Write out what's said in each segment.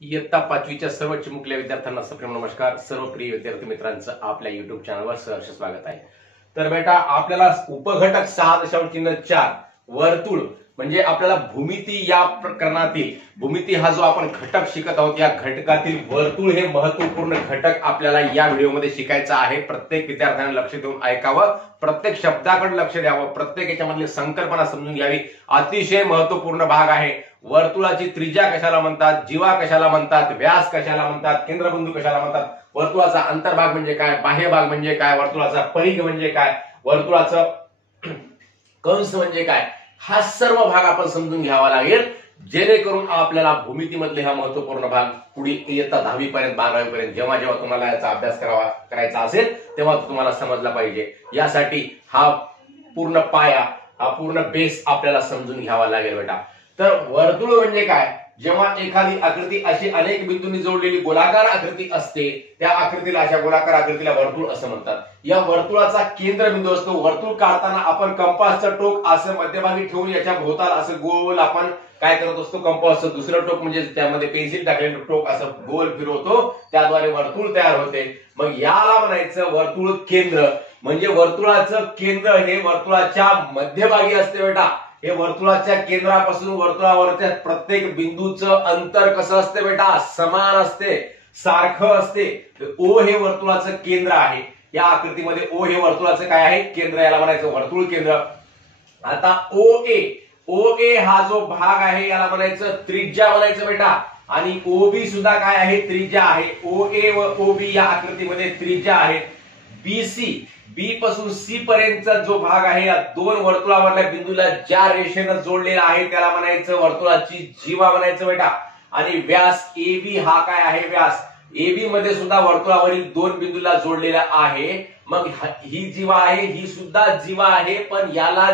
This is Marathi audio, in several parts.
इयत्ता 5वीच्या सर्व चिमुकल्या विद्यार्थ्यांना सप्रेम नमस्कार. सर्व प्रिय विद्यार्थी मित्रांचं आपल्या युट्यूब चॅनलवर सहर्ष स्वागत आहे. तर बेटा आपल्याला उपघटक 6.4 वर्तुळ म्हणजे आपल्याला भूमिती या प्रकरणातील भूमिती हा जो आपण घटक शिकत आहोत या घटकातील वर्तुळ हे महत्वपूर्ण घटक आपल्याला या व्हिडिओमध्ये शिकायचा आहे. प्रत्येक विद्यार्थ्यांना लक्ष देऊन ऐकावं, प्रत्येक शब्दाकडे लक्ष द्यावं, प्रत्येक याच्यामधली संकल्पना समजून घ्यावी. अतिशय महत्वपूर्ण भाग आहे. वर्तुळाची त्रिज्या कशाला म्हणतात, जीवा कशाला म्हणतात, व्यास कशाला म्हणतात, केंद्रबिंदू कशाला म्हणतात, वर्तुळाचा अंतर्भाग म्हणजे काय, बाह्य भाग म्हणजे काय, वर्तुळाचा परिघ म्हणजे काय, वर्तुळाचं कंस म्हणजे काय, हा सर्व भाग आपण समजून घ्यावा लागेल, जेणेकरून आपल्याला भूमितीमधले हा महत्वपूर्ण भाग पुढे इयत्ता 10वी पर्यंत 12वी पर्यंत जेव्हा तुम्हाला याचा अभ्यास करायचा असेल तेव्हा तुम्हाला समजला पाहिजे. यासाठी हा पूर्ण पाया, हा पूर्ण बेस आपल्याला समजून घ्यावा लागेल बेटा. तर वर्तुळ म्हणजे काय, जेव्हा एखादी आकृती अशी अनेक बिंदूंनी जोडलेली गोलाकार आकृती असते त्या आकृतीला, अशा गोलाकार आकृतीला वर्तुळ असं म्हणतात. या वर्तुळाचा केंद्रबिंदू असतो. वर्तुळ काढताना आपण कंपासचं टोक असं मध्यभागी ठेवून याच्या भोवताल असं गोल आपण काय करत असतो, कंपासचं दुसरं टोक म्हणजे त्यामध्ये पेन्सिल टाकलेलं टोक असं गोल फिरवतो, त्याद्वारे वर्तुळ तयार होते. मग याला म्हणायचं वर्तुळ केंद्र. म्हणजे वर्तुळाचं केंद्र हे वर्तुळाच्या मध्यभागी असते बेटा. हे वर्तुळाच्या केंद्रापासून वर्तुळावरच्या प्रत्येक बिंदूचं अंतर कसं असते बेटा, समान असते, सारखं असते. ओ हे वर्तुळाचं केंद्र आहे. या आकृतीमध्ये ओ हे वर्तुळाचं काय आहे, केंद्र. याला म्हणायचं वर्तुळ केंद्र. आता ओ ए हा जो भाग आहे याला म्हणायचं त्रिज्या म्हणायचं बेटा. आणि ओबी सुद्धा काय आहे, त्रिज्या आहे. ओ ए व ओबी या आकृतीमध्ये त्रिज्या आहे. बीसी, बी पासून सी पर्यंतचा जो भाग आहे या दोन वर्तुळावरल्या बिंदूला ज्या रेषेनं जोडलेला आहे त्याला म्हणायचं वर्तुळाची जीवा म्हणायचं बेटा. आणि व्यास एबी हा काय आहे, व्यास. एबी मध्ये सुद्धा वर्तुळावरील दोन बिंदूला जोडलेला आहे. मग ही जीवा आहे, ही सुद्धा जीवा आहे, पण याला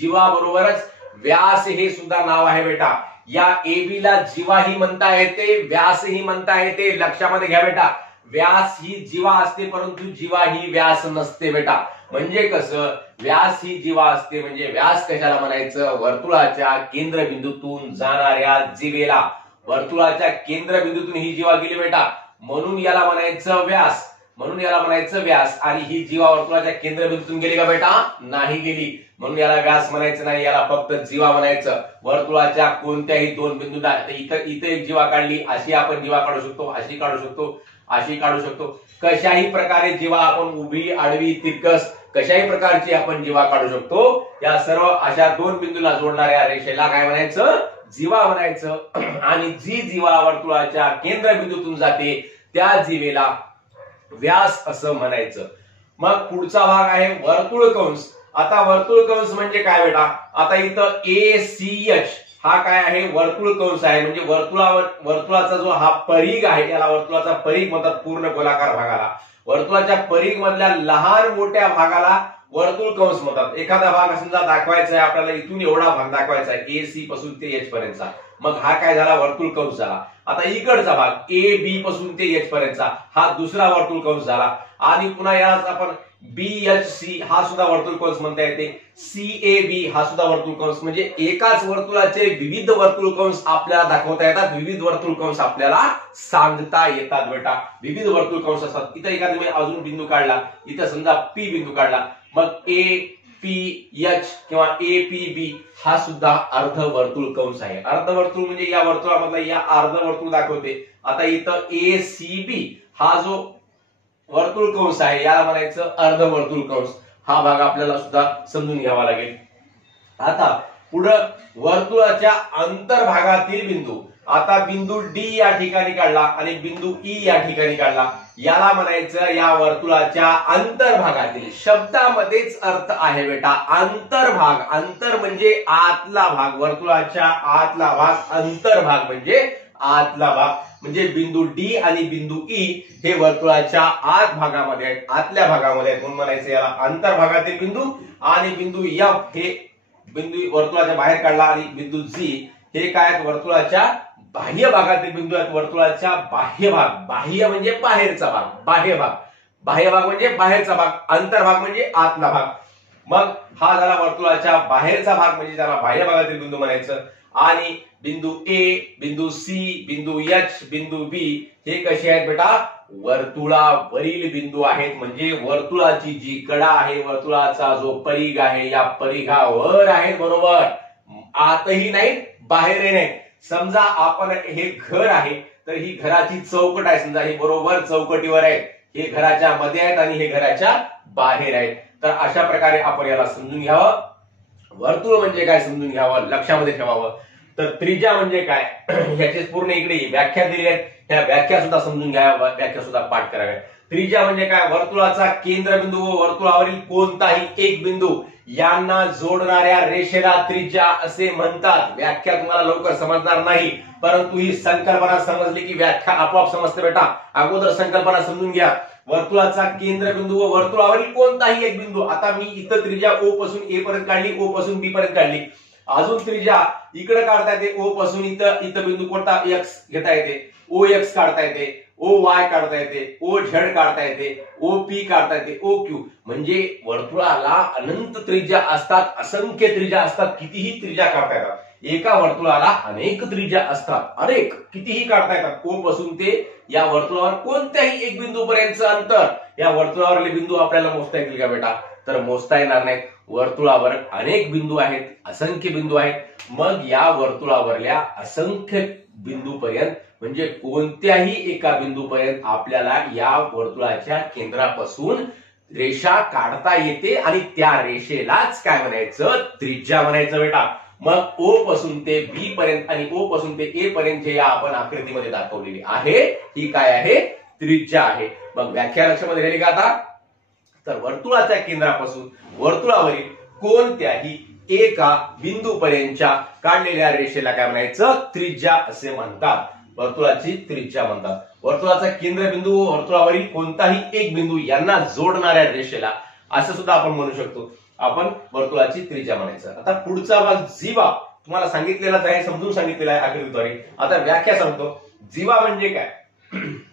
जीवा बरोबरच व्यास हे सुद्धा नाव आहे बेटा. या एबी ला जीवाही म्हणता येते, व्यासही म्हणता येते. लक्षामध्ये घ्या बेटा, व्यास ही जीवा असते परंतु जीवा ही व्यास नसते बेटा. म्हणजे कसं, व्यास ही जीवा असते म्हणजे व्यास कशाला म्हणायचं, वर्तुळाच्या केंद्रबिंदूतून जाणाऱ्या जीवेला. वर्तुळाच्या केंद्रबिंदूतून ही जीवा गेली बेटा, म्हणून याला म्हणायचं व्यास. म्हणून याला म्हणायचं व्यास. आणि ही जीवा वर्तुळाच्या केंद्रबिंदूतून गेली का बेटा, नाही गेली, म्हणून याला व्यास म्हणायचं नाही, याला फक्त जीवा म्हणायचं. वर्तुळाच्या कोणत्याही दोन बिंदूंना इथे एक जीवा काढली, अशी आपण जीवा काढू शकतो, अशी काढू शकतो, अशी काढू शकतो. कशाही प्रकारे जीवा आपण उभी, आडवी, तिरकस कशाही प्रकारची आपण जीवा काढू शकतो. या सर्व अशा दोन बिंदूला जोडणाऱ्या रेषेला काय म्हणायचं, जीवा म्हणायचं. आणि जी जीवा वर्तुळाच्या केंद्रबिंदूतून जाते त्या जीवेला व्यास असं म्हणायचं. मग पुढचा भाग आहे वर्तुळ कंस. आता वर्तुळ कंस म्हणजे काय बेटा, आता इथं ACH हा काय आहे, वर्तुळ कंस आहे. म्हणजे वर्तुळाचा जो हा परिघ आहे याला वर्तुळाचा परिघ म्हणतात, पूर्ण गोलाकार भागाला. वर्तुळाच्या परिघ मधल्या लहान मोठ्या भागाला वर्तुळ कंस म्हणतात. एखादा भाग समजा दाखवायचा आहे आपल्याला, इथून एवढा भाग दाखवायचा आहे AC पासून ते H पर्यंतचा, मग हा काय झाला, वर्तुळ कंस झाला. आता इकडचा भाग AB पासून ते H पर्यंतचा हा दुसरा वर्तुळ कंस झाला. आणि पुन्हा याच आपण BHC हा सुद्धा वर्तुळ कंस म्हणता येते. CAB हा सुद्धा वर्तुळ कंस. म्हणजे एकाच वर्तुळाचे विविध वर्तुळ कंस आपल्याला दाखवता येतात, विविध वर्तुळ कंस आपल्याला सांगता येतात बेटा. विविध वर्तुळ कंस असतात. इथं एखाद्या अजून बिंदू काढला, इथं समजा P बिंदू काढला, मग APH किंवा APB हा सुद्धा अर्धवर्तुळ कंस आहे. अर्धवर्तुळ म्हणजे या वर्तुळामधला या अर्धवर्तुळ दाखवते. आता इथं ACB हा जो वर्तुळ कंस आहे याला म्हणायचं अर्धवर्तुळ कंस. हा भाग आपल्याला सुद्धा समजून घ्यावा लागेल. आता पुढं वर्तुळाच्या अंतर्भागातील बिंदू. आता बिंदू D या ठिकाणी काढला आणि बिंदू E या ठिकाणी काढला, याला म्हणायचं या वर्तुळाच्या अंतर्भागातील. शब्दामध्येच अर्थ आहे बेटा, अंतर्भाग. अंतर म्हणजे आतला भाग, वर्तुळाच्या आतला भाग. अंतर्भाग म्हणजे आतला भाग. म्हणजे बिंदू D आणि बिंदू E हे वर्तुळाच्या आत भागामध्ये आहेत, आतल्या भागामध्ये आहेत, म्हणून म्हणायचं याला अंतर्भागातील बिंदू. आणि बिंदू F हे बिंदू वर्तुळाच्या बाहेर काढला. आणि बिंदू G हे काय आहेत, वर्तुळाच्या बाह्य भागातील बिंदू आहेत. वर्तुळाच्या बाह्य भाग, बाह्य म्हणजे बाहेरचा भाग, बाह्य भाग, बाह्य भाग म्हणजे बाहेरचा भाग, अंतर्भाग म्हणजे आतला भाग. मग हा झाला वर्तुळाच्या बाहेरचा भाग म्हणजे त्याला बाह्य भागातील बिंदू म्हणायचं. आणि बिंदू ए, बिंदू सी, बिंदू एच, बिंदू बी हे कसे आहेत बेटा? वर्तुळावरील बिंदू आहेत. म्हणजे वर्तुळाची जी कडा आहे, वर्तुळाचा जो परिघ आहे, या परिघावर आहेत. बरोबर, आतही नाहीत बाहेरही नाहीत. समजा आपण हे घर आहे तर ही घराची चौकट आहे, समजा ही बरोबर चौकटीवर आहे. हे घराच्या मध्ये आहेत आणि हे घराच्या बाहेर आहेत. तर अशा प्रकारे आपण याला समजून घ्यावं. वर्तुळ म्हणजे काय समजून घ्यावं, लक्षामध्ये ठेवावं. तर त्रिज्या म्हणजे काय ह्याची पूर्ण इकडे व्याख्या दिली आहे. ह्या व्याख्या सुद्धा समजून घ्याव्या, व्याख्या सुद्धा पाठ कराव्या. त्रिज्या म्हणजे काय? वर्तुळाचा केंद्रबिंदू व वर्तुळावरील कोणताही एक बिंदू यांना जोडणाऱ्या रेषेला त्रिज्या असे म्हणतात. व्याख्या तुम्हाला लवकर समजणार नाही, परंतु ही संकल्पना समजली की व्याख्या आपोआप समजते बेटा. अगोदर संकल्पना समजून घ्या. वर्तुळाचा केंद्रबिंदू व वर्तुळावरील कोणताही एक बिंदू. आता मी इथं त्रिज्या ओ पासून ए पर्यंत काढली, ओ पासून बी पर्यंत काढली. अजून त्रिज्या इकडे काढता येते, ओ पासून इथं बिंदू कोणता एक्स घेता येते, ओ एक्स काढता येते, ओ वाय काढता येते, ओ झेड काढता येते, ओ पी काढता येते, ओ क्यू. म्हणजे वर्तुळाला अनंत त्रिज्या असतात, असंख्य त्रिज्या असतात, कितीही त्रिज्या काढता येतात. एका वर्तुळाला अनेक त्रिज्या असतात, अनेक कितीही काढता येतात. ओ पासून ते या वर्तुळावर कोणत्याही एक बिंदू पर्यंतचं अंतर, या वर्तुळावरले बिंदू आपल्याला मोजता येतील का बेटा? तर मोजता येणार नाहीत. वर्तुळावर अनेक बिंदू आहेत, असंख्य बिंदू आहेत. मग या वर्तुळावरल्या असंख्य बिंदू पर्यंत म्हणजे कोणत्याही एका बिंदू पर्यंत आपल्याला या वर्तुळाच्या केंद्रापासून रेषा काढता येते आणि त्या रेषेलाच काय म्हणायचं? त्रिज्या म्हणायचं बेटा. मग ओ पासून ते बी पर्यंत आणि ओ पासून ते ए पर्यंत जे आपण आकृतीमध्ये दाखवलेली आहे ही काय आहे? त्रिज्या आहे. मग व्याख्या लक्षामध्ये राहिली का आता? तर वर्तुळाच्या केंद्रापासून वर्तुळावरील कोणत्याही एका बिंदू पर्यंतच्या काढलेल्या रेषेला काय म्हणायचं? त्रिज्या असे म्हणतात. वर्तुळाची त्रिज्या म्हणतात. वर्तुळाचा केंद्रबिंदू व वर्तुळावरील कोणताही एक बिंदू यांना जोडणाऱ्या रेषेला असं सुद्धा आपण म्हणू शकतो. आपण वर्तुळाची त्रिज्या म्हणायचं. आता पुढचा भाग जीवा तुम्हाला सांगितलेलाच आहे, समजून सांगितलेला आहे आकृतीद्वारे. आता व्याख्या सांगतो. जीवा म्हणजे काय?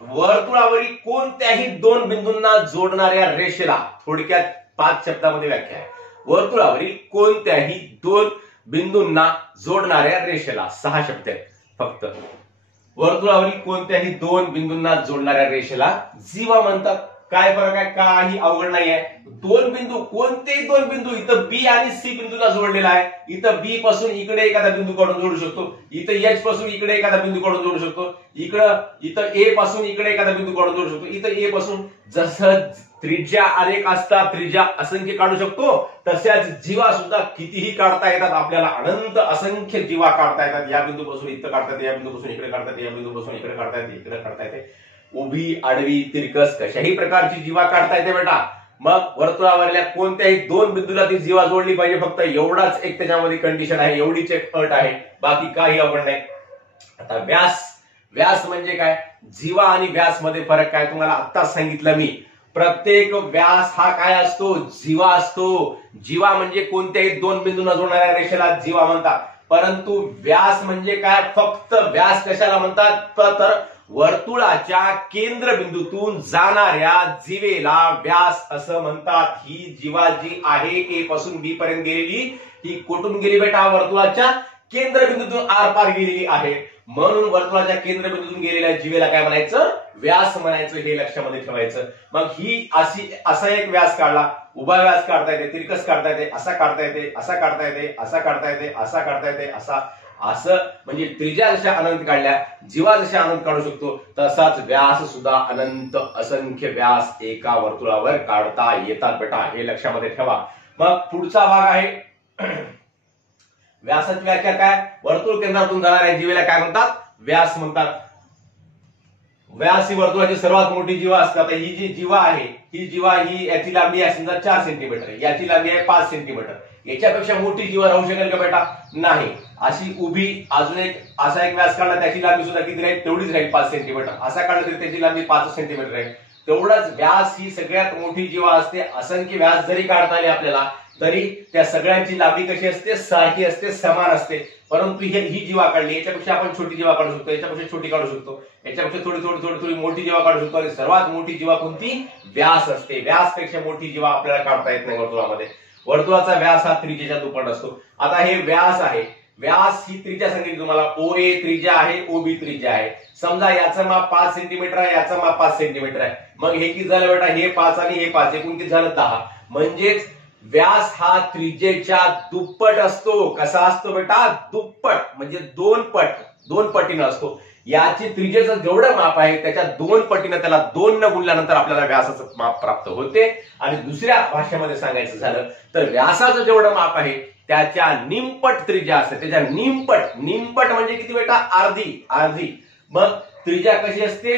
वर्तुळावरील कोणत्याही दोन बिंदूंना जोडणाऱ्या रेषेला, थोडक्यात 5 शब्दामध्ये व्याख्या आहे. वर्तुळावरील कोणत्याही दोन बिंदूंना जोडणाऱ्या रेषेला, 6 शब्द आहेत फक्त. वर्तुळावरील कोणत्याही दोन बिंदूंना जोडणाऱ्या रेषेला जीवा म्हणतात. काय फरक आहे? काही अवघड नाही आहे. दोन बिंदू, कोणतेही दोन बिंदू, इथं बी आणि सी बिंदूला जोडलेला आहे. इथं बी पासून इकडे एखादा बिंदू काढून जोडू शकतो, इथं एच पासून इकडे एखादा बिंदू काढून जोडू शकतो, इथं ए पासून इकडे एखादा बिंदू काढून जोडू शकतो, इथं ए पासून. जसं त्रिज्या अनेक असतात, त्रिज्या असंख्य काढू शकतो, तशाच जीवा सुद्धा कितीही काढता येतात. आपल्याला अनंत असंख्य जीवा काढता येतात. या बिंदूपासून इथं काढता येते, या बिंदूपासून इकडे काढता येते, या बिंदूपासून इकडे काढता येते, इकडे काढता येते. उभी, आडवी, तिरकस कशाही प्रकारची जीवा काढता येते बेटा. मग वर्तुळावरल्या कोणत्याही दोन बिंदूला ती जीवा जोडली पाहिजे. फक्त एवढाच एक त्याच्यामध्ये कंडिशन आहे, एवढीच एक अट आहे, बाकी काही अवघड नाही. आता व्यास, व्यास म्हणजे काय? जीवा आणि व्यास मध्ये फरक काय तुम्हाला आत्ताच सांगितलं मी. प्रत्येक व्यास हा काय असतो? जीवा असतो. जीवा म्हणजे कोणत्याही दोन बिंदूंना जोडणाऱ्या रेषेला जीवा म्हणतात. परंतु व्यास म्हणजे काय? फक्त व्यास कशाला म्हणतात? तर वर्तुळाच्या केंद्रबिंदूतून जाणाऱ्या जीवेला व्यास असं म्हणतात. ही जीवा जी आहे ए पासून बी पर्यंत गेलेली, ही कुठून गेली बेटा? वर्तुळाच्या केंद्रबिंदूतून आरपार गेलेली आहे. म्हणून वर्तुळाच्या केंद्रबिंदूतून गेलेल्या जीवेला काय म्हणायचं? व्यास म्हणायचं. हे लक्षामध्ये ठेवायचं. मग ही असा एक व्यास काढला, उभा व्यास काढता येते, तिरकस काढता येते, असा काढता येते, असा काढता येते, असा काढता येते, असा काढता येते, असा, असं म्हणजे त्रिज्या जशा अनंत काढल्या, जीवा जशा अनंत काढू शकतो, तसाच व्यास सुद्धा अनंत असंख्य व्यास एका वर्तुळावर काढता येतात बेटा. हे लक्षामध्ये ठेवा. मग पुढचा भाग आहे व्यासाची व्याख्या काय? वर्तुळ केंद्रातून जाणाऱ्या जीवेला काय म्हणतात? व्यास म्हणतात. व्यास ही वर्तुळाची सर्वात मोठी जीवा असते. आता ही जी जीवा आहे, ही जीवा ही याची लांबी आहे समजा 4 सेंटीमीटर, याची लांबी आहे 5 सेंटीमीटर. याच्यापेक्षा मोठी जीवा राहू शकेल का बेटा? नाही. अशी उभी अजून एक असा एक व्यास काढला, त्याची लांबी सुद्धा किती राहील? तेवढीच राहील, 5 सेंटीमीटर. असा काढला तरी त्याची लांबी 5 सेंटीमीटर राहील. तेवढाच व्यास ही सगळ्यात मोठी जीवा असते. असंख्य व्यास जरी काढता आले आपल्याला, तरी त्या सगळ्यांची लांबी कशी असते? सारखी असते, समान असते. परंतु ही जीवा काढली, याच्यापेक्षा आपण छोटी जीवा काढू शकतो, याच्यापेक्षा छोटी काढू शकतो, याच्यापेक्षा थोडी मोठी जीवा काढू शकतो. आणि सर्वात मोठी जीवा कोणती? व्यास असते. व्यासपेक्षा मोठी जीवा आपल्याला काढता येत नाही वर्तुळामध्ये. वर्तुळाचा व्यास हा त्रिज्येच्या दुप्पट असतो. आता हे व्यास आहे, व्यास ही त्रिज्या सांगितली तुम्हाला, OA त्रिज्या आहे, OB त्रिज्या आहे. समजा याचं माप 5 सेंटीमीटर आहे, याचं माप 5 सेंटीमीटर आहे. मग हे किती झालं बेटा, हे 5 आणि हे 5, एकूण किती झालं 10. म्हणजेच व्यास हा त्रिज्येच्या दुप्पट असतो. कसा असतो बेटा, दुप्पट, म्हणजे 2 पटीनं असतो. याची त्रिज्येचं जेवढं माप आहे त्याच्या 2 पटीनं, त्याला 2 न गुणल्यानंतर आपल्याला व्यासाचं माप प्राप्त होते. आणि दुसऱ्या भाषेमध्ये सांगायचं झालं तर व्यासाचं जेवढं माप आहे त्याच्या निमपट त्रिज्या असते. त्याच्या निमपट म्हणजे किती बेटा, अर्धी. मग त्रिज्या कशी असते,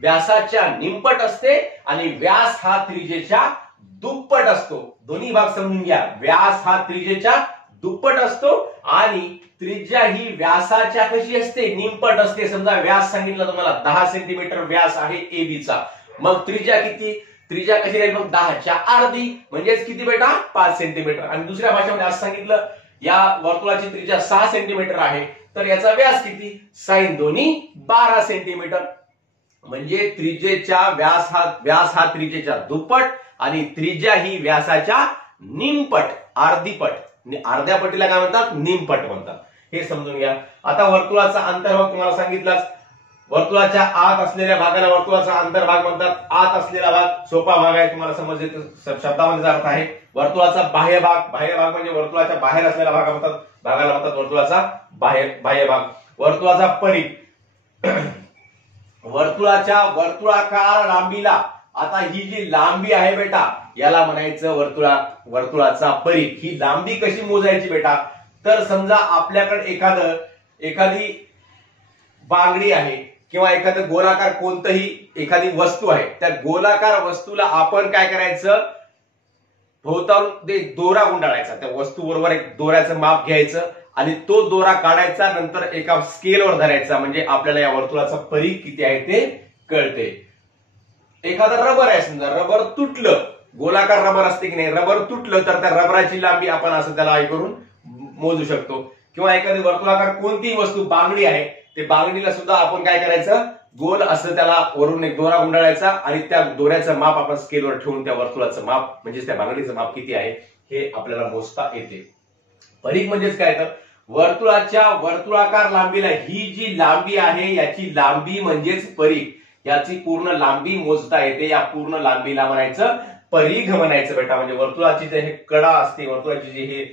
व्यासाच्या निमपट असते आणि व्यास हा त्रिज्येच्या दुप्पट असतो. दोन्ही भाग समजून घ्या. व्यास हा त्रिज्येच्या दुप्पट असतो आणि त्रिज्या ही व्यासाच्या कशी असते, निमपट असते. समजा व्यास सांगितलं तुम्हाला 10 सेंटीमीटर व्यास आहे एबीचा, मग त्रिज्या किती, त्रिज्या कशी राहील, मग 10च्या अर्धी, म्हणजेच किती बेटा, 5 सेंटीमीटर. आणि दुसऱ्या भाषेमध्ये असं सांगितलं या वर्तुळाची त्रिज्या 6 सेंटीमीटर आहे, तर याचा व्यास किती, साइन दोन्ही 12 सेंटीमीटर. म्हणजे त्रिज्येच्या व्यास हा त्रिज्येच्या दुप्पट आणि त्रिज्या ही व्यासाच्या निमपट, अर्धीपट. अर्ध्या पटीला काय म्हणतात, निमपट म्हणतात. हे समजून घ्या. आता वर्तुळाचा अंतर्भाग तुम्हाला सांगितलाच. वर्तुळाच्या आत असलेल्या भागाला वर्तुळाचा अंतर्भाग म्हणतात. आत असलेला भाग सोपा भाग आहे, तुम्हाला समजले, शब्दामध्ये अर्थ आहे. वर्तुळाचा बाह्य भाग म्हणजे वर्तुळाच्या बाहेर असलेला भागाला म्हणतात वर्तुळाचा बाह्य भाग. वर्तुळाचा परिघ, वर्तुळाच्या वर्तुळाकार लांबीला, आता ही जी लांबी आहे बेटा याला म्हणायचं वर्तुळाचा परिघ. ही लांबी कशी मोजायची बेटा, तर समजा आपल्याकडे एखादी बांगडी आहे किंवा एखादं गोलाकार कोणतंही एखादी वस्तू आहे, त्या गोलाकार वस्तूला आपण काय करायचं, भोवतालून एक दोरा गुंडाळायचा. त्या वस्तू बरोबर एक दोऱ्याचं माप घ्यायचं आणि तो दोरा काढायचा, नंतर एका स्केलवर धरायचा, म्हणजे आपल्याला या वर्तुळाचा परिघ किती आहे ते कळते. एखादं रबर आहे, समजा रबर तुटलं, गोलाकार रबर असते की नाही, रबर तुटलं तर त्या रबराची लांबी आपण असं त्याला हे करून मोजू शकतो. किंवा एखादी वर्तुळाकार कोणतीही वस्तू, बांगडी आहे, ते बांगडीला सुद्धा आपण काय करायचं, गोल असं त्याला वरून एक दोरा गुंडाळायचा आणि त्या दोऱ्याचं माप आपण स्केलवर ठेवून त्या वर्तुळाचं माप म्हणजे त्या बांगडीचं माप किती आहे हे आपल्याला मोजता येते. परिघ म्हणजेच काय, तर वर्तुळाच्या वर्तुळाकार लांबीला ही जी लांबी आहे याची लांबी म्हणजेच परिघ. याची पूर्ण लांबी मोजता येते. या पूर्ण लांबीला म्हणायचं परिघ म्हणायचं बेटा. म्हणजे वर्तुळाची जे हे कडा असते, वर्तुळाची जी हे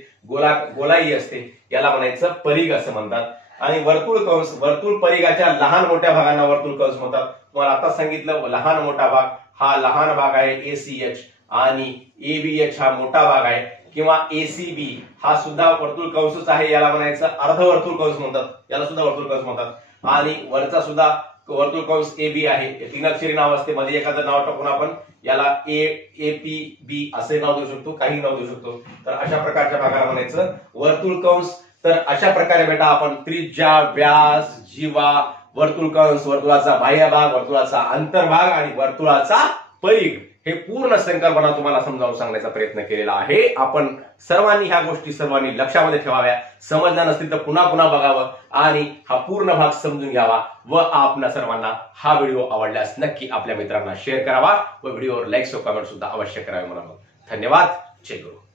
गोलाई असते, याला म्हणायचं परिघ असं म्हणतात. आणि वर्तुळ परिघाच्या लहान मोठ्या भागांना वर्तुळ कंस म्हणतात. तुम्हाला आता सांगितलं लहान मोठा भाग, हा लहान भाग आहे ACH आणि ABH हा मोठा भाग आहे. किंवा ACB हा सुद्धा वर्तुळ कंसच आहे, याला म्हणायचं अर्धवर्तुळ कंस म्हणतात, याला सुद्धा वर्तुळ कंस म्हणतात. आणि वरचा सुद्धा वर्तुळ कंस AB आहे, 3 अक्षरी नाव असते, मध्ये एखादं नाव टाकून आपण याला APB असे नाव देऊ शकतो, काही नाव देऊ शकतो. तर अशा प्रकारच्या भागाला म्हणायचं वर्तुळ कंस. तर अशा प्रकारे बेटा आपण त्रिज्या, व्यास, जीवा, वर्तुळ कंस, वर्तुळाचा बाह्य भाग, वर्तुळाचा अंतर्भाग आणि वर्तुळाचा परिघ हे पूर्ण संकल्पना तुम्हाला समजावून सांगण्याचा प्रयत्न केलेला आहे. आपण सर्वांनी ह्या गोष्टी लक्षामध्ये ठेवाव्या. समजल्या नसतील तर पुन्हा बघावं आणि हा पूर्ण भाग समजून घ्यावा. व आपल्या सर्वांना हा व्हिडिओ आवडल्यास नक्की आपल्या मित्रांना शेअर करावा व व्हिडिओवर लाईक व कमेंट सुद्धा अवश्य करावे. मला धन्यवाद. जय गुरु.